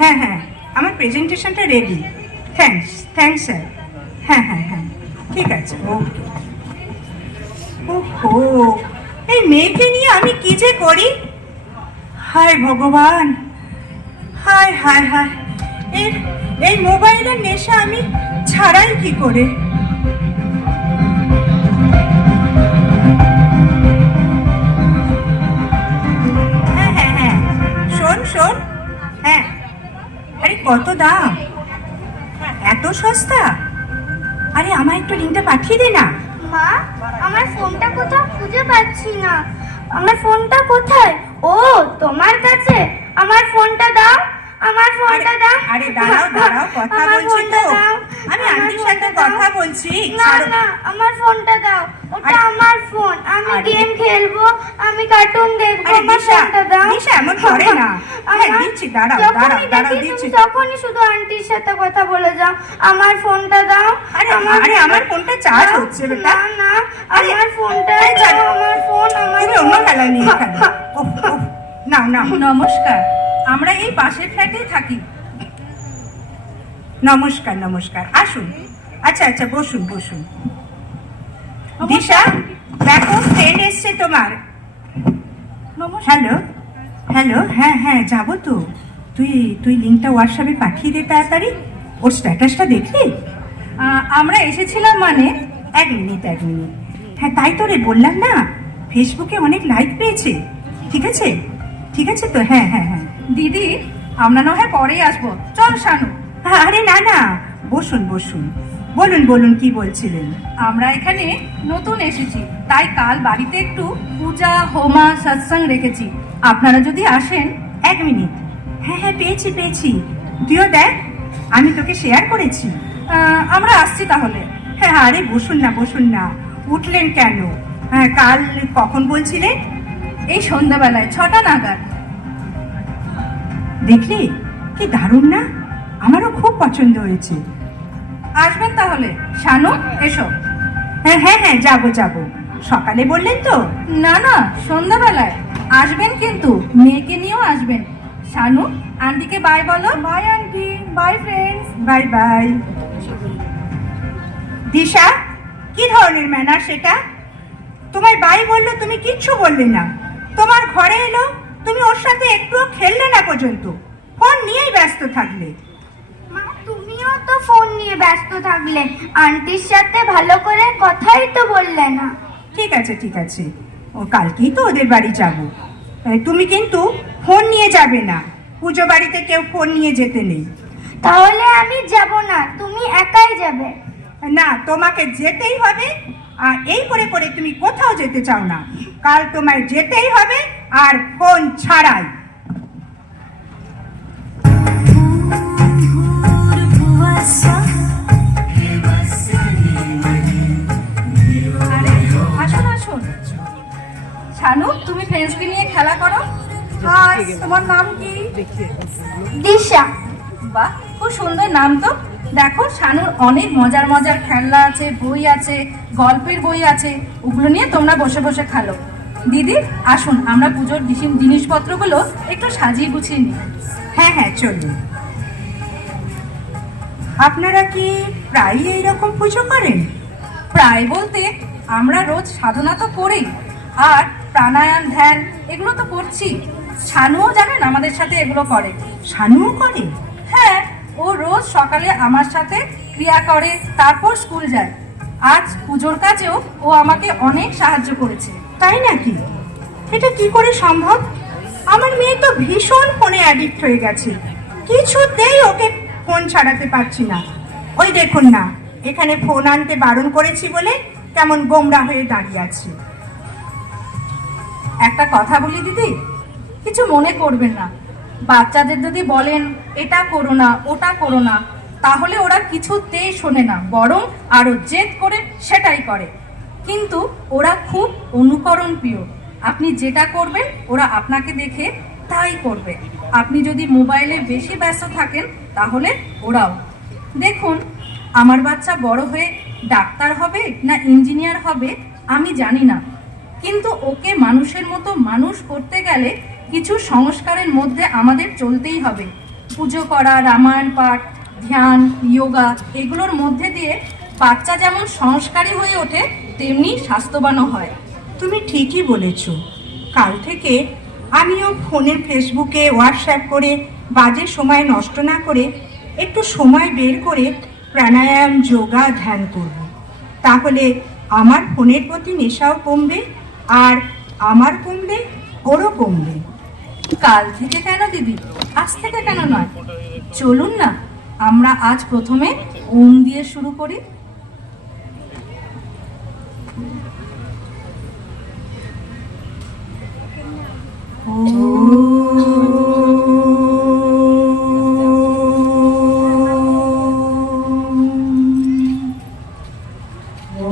হ্যাঁ হ্যাঁ, আমার প্রেজেন্টেশনটা রেডি। Thanks thanks sir. হ্যাঁ হ্যাঁ হ্যাঁ, ঠিক আছে, ওকে। ওহো, এই মেয়েকে নিয়ে আমি কি যে করি! হায় ভগবান, হায় হায় হায়, এই মোবাইলের নেশা আমি ছাড়াই কি করে! হ্যাঁ হ্যাঁ হ্যাঁ, শোন শোন, হ্যাঁ, আরে কত দাম, এত সস্তা! আরে আমায় একটু লিঙ্কটা পাঠিয়ে দে না। মা, আমার ফোনটা কোথাও খুঁজে পাচ্ছি না। আমার ফোনটা কোথায়? ও, তোমার কাছে? আমার ফোনটা দাও, আমার ফোনটা দাও। আরে দাঁড়াও দাঁড়াও, কথা বলছি তো, আমি আন্টির সাথে কথা বলছি। না না, আমার ফোনটা দাও, ওটা আমার ফোন। আমি গেম খেলবো, আমি কার্টুন দেখবো। আমার ফোনটা দাও। নিশা এমন করে না। হ্যাঁ দিচ্ছি, দাঁড়াও দাঁড়াও দাঁড়াও, দিচ্ছি। তখনই শুধু আন্টির সাথে কথা বলে যাও। আমার ফোনটা দাও। আরে আমার ফোনটা চার্জ হচ্ছে বেটা। না না, আমার ফোনটা দাও, আমার ফোন। তুমি অন্য খেলা নিয়ে খেলো। না না। নমস্কার, আমরা এই পাশের ফ্ল্যাটেই থাকি। নমস্কার নমস্কার, আসুন। আচ্ছা আচ্ছা, বসুন বসুন। দিশা, দেখো ফ্রেন্ড এসছে তোমার। হ্যালো হ্যালো, হ্যাঁ হ্যাঁ, যাবো তো। তুই লিঙ্কটা হোয়াটসঅ্যাপে পাঠিয়ে দে তাড়াতাড়ি। ওর স্ট্যাটাসটা দেখলি? আমরা এসেছিলাম মানে। এক মিনিট। হ্যাঁ তাই তো রে, বললাম না, ফেসবুকে অনেক লাইক পেয়েছে। ঠিক আছে ঠিক আছে তো, হ্যাঁ হ্যাঁ হ্যাঁ। দিদি, আমরা না হয় পরেই আসবো, চল শানু। আরে না না, বসুন বসুন, বলুন বলুন, কি বলছিলেন? আমরা এখানে নতুন এসেছি, তাই কাল বাড়িতে একটু পূজা হোমা সৎসঙ্গ রেখেছি। আপনারা যদি আসেন। এক মিনিট, হ্যাঁ হ্যাঁ, পেয়েছি। তুইও দেখ, আমি তোকে শেয়ার করেছি। আমরা আসছি তাহলে। হ্যাঁ আরে বসুন না, উঠলেন কেন? হ্যাঁ, কাল কখন বলছিলেন? এই সন্ধ্যাবেলায় 6টা নাগাদ। দেখলি কি দারুণ না? আমারও খুব পছন্দ হয়েছে। আসবেন তাহলে শানু, এসো। হ্যাঁ হ্যাঁ হ্যাঁ, যাবো। সকালে বললেন তো? না না, সন্ধ্যাবেলায় আসবেন, কিন্তু মেয়েকে নিয়েও আসবেন। শানু, আন্টিকে বাই বলো। Bye aunty, bye friends, bye bye. Disha, কি ধরনের ম্যানার সেটা? তোমায় বাই বললো, তুমি কিচ্ছু বললে না। তোমার ঘরে এলো, তুমি ওর সাথে একটুও খেললে না পর্যন্ত, ফোন নিয়েই ব্যস্ত থাকলে। মা, তুমিও তো ফোন নিয়ে ব্যস্ত থাকলে, আন্টির সাথে ভালো করে কথাই তো বললে না। ঠিক আছে, ও কালকেই তো ওদের বাড়ি যাব। তুমি কিন্তু ফোন নিয়ে যাবে না, পুজো বাড়িতে কেউ ফোন নিয়ে যেতে নেই। তাহলে আমি যাব না, তুমি একাই যাবে। না, তোমাকে যেতেই হবে। আর এই করে তুমি কোথাও যেতে চাও না। কাল তোমায় যেতেই হবে, আর ফোন ছাড়াই। আসুন। শানু, তুমি ফ্রেন্ডসকে নিয়ে খেলা করো। হাই, তোমার নাম কি? দিশা। বাহ, খুব সুন্দর নাম তো। দেখো, শানুর অনেক মজার খেলনা আছে, বই আছে, গল্পের বই আছে। ওগুলো নিয়ে তোমরা বসে বসে খেলো। দিদি, আসুন, আমরা পুজোর জিনিসপত্রগুলো একটু সাজিয়ে গুছিয়ে নিই। হ্যাঁ হ্যাঁ, চলুন। আপনারা কি প্রায়ই এইরকম পুজো করেন? প্রায় বলতে, আমরা রোজ সাধনা তো করি, আর প্রাণায়াম, ধ্যান এগুলো তো করছি। শানুও জানেন আমাদের সাথে এগুলো করে। শানুও করে? হ্যাঁ, ও রোজ সকালে আমার সাথে ক্রিয়া করে, তারপর স্কুল যায়। আজ পুজোর কাজেও ও আমাকে অনেক সাহায্য করেছে। তাই নাকি? এটা কি করে সম্ভব? আমার মেয়ে তো ভীষণ ফোনে অ্যাডিক্ট হয়ে গেছে, কিছুতেই ওকে ফোন ছাড়াতে পারছি না। ওই দেখুন না, এখানে ফোন আনতে বারণ করেছি বলে কেমন গোমরা হয়ে দাঁড়িয়ে আছে। একটা কথা বলি দিদি, কিছু মনে করবেন না। বাচ্চাদের যদি বলেন এটা করো না, ওটা করো না, তাহলে ওরা কিছুতেই শোনে না, বরং আরো জেদ করে সেটাই করে। কিন্তু ওরা খুব অনুকরণ প্রিয়। আপনি যেটা করবেন ওরা আপনাকে দেখে তাই করবে। আপনি যদি মোবাইলে বেশি ব্যস্ত থাকেন তাহলে ওরাও। দেখুন, আমার বাচ্চা বড় হয়ে ডাক্তার হবে না ইঞ্জিনিয়ার হবে আমি জানি না, কিন্তু ওকে মানুষের মতো মানুষ করতে গেলে কিছু সংস্কারের মধ্যে আমাদের চলতেই হবে। পুজো করা, রামায়ণ পাঠ, ধ্যান, যোগা এগুলোর মধ্যে দিয়ে বাচ্চা যেমন সংস্কারী হয়ে ওঠে তেমনি স্বাস্থ্যবানও হয়। তুমি ঠিকই বলেছ। কাল থেকে আমিও ফোনে, ফেসবুকে, হোয়াটসঅ্যাপ করে বাজে সময় নষ্ট না করে একটু সময় বের করে প্রাণায়াম, যোগা, ধ্যান করব। তাহলে আমার ফোনের প্রতি নেশাও কমবে, আর আমার কমলে ওরও কমবে। কাল থেকে কেন দিদি, আজ থেকে কেন নয়? চলুন না আমরা আজ প্রথমে ওম দিয়ে শুরু করি।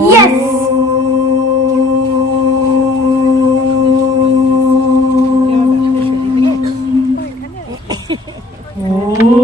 ইয়েস। ও